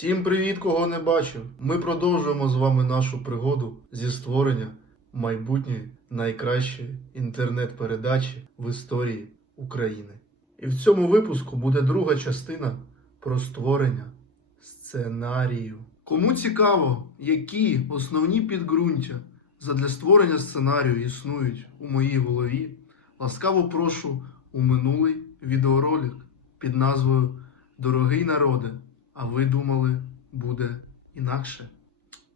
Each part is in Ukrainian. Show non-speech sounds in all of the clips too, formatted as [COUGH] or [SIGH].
Всім привіт, кого не бачив. Ми продовжуємо з вами нашу пригоду зі створення майбутньої найкращої інтернет-передачі в історії України. І в цьому випуску буде друга частина про створення сценарію. Кому цікаво, які основні підґрунтя задля створення сценарію існують у моїй голові, ласкаво прошу у минулий відеоролик під назвою Дорогий народе, а ви думали, буде інакше?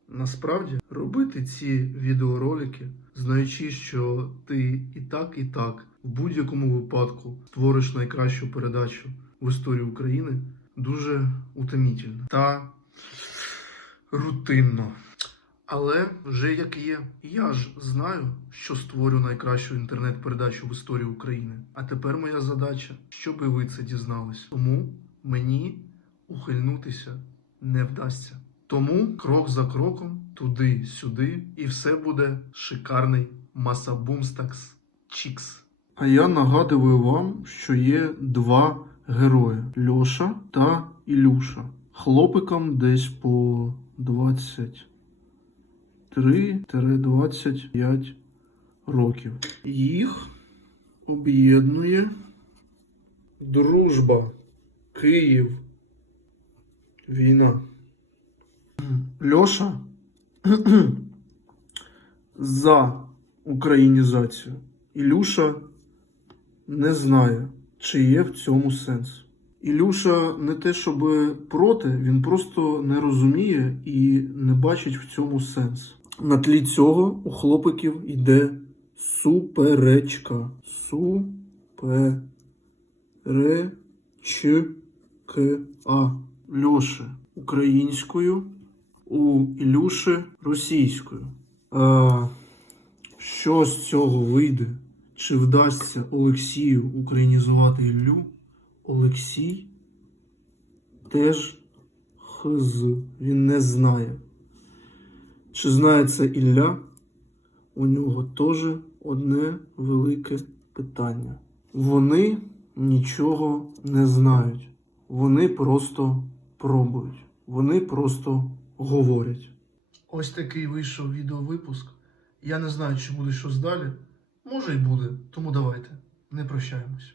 Насправді, робити ці відеоролики, знаючи, що ти і так, і так в будь-якому випадку створиш найкращу передачу в історії України, дуже утомітельно та рутинно. Але вже як є, я ж знаю, що створю найкращу інтернет-передачу в історії України. А тепер моя задача, щоб ви це дізнались. Тому мені ухильнутися не вдасться. Тому крок за кроком, туди-сюди, і все буде шикарний масабумстакс Чікс. А я нагадую вам, що є два герої: Льоша та Ілюша. Хлопикам десь по 23-25 років. Їх об'єднує дружба. Київ. Війна. Льоша [CLEARS THROAT] за українізацію. Ілюша не знає, чи є в цьому сенс. Ілюша не те, щоб проти, він просто не розуміє і не бачить в цьому сенс. На тлі цього у хлопиків йде суперечка. Суперечка. Льоше українською, у Ілюші російською. А, що з цього вийде? Чи вдасться Олексію українізувати Іллю? Олексій теж хз. Він не знає. Чи знає це Ілля? У нього теж одне велике питання. Вони нічого не знають. Вони просто пробують. Вони просто говорять. Ось такий вийшов відеовипуск. Я не знаю, чи буде щось далі. Може й буде, тому давайте, не прощаємось.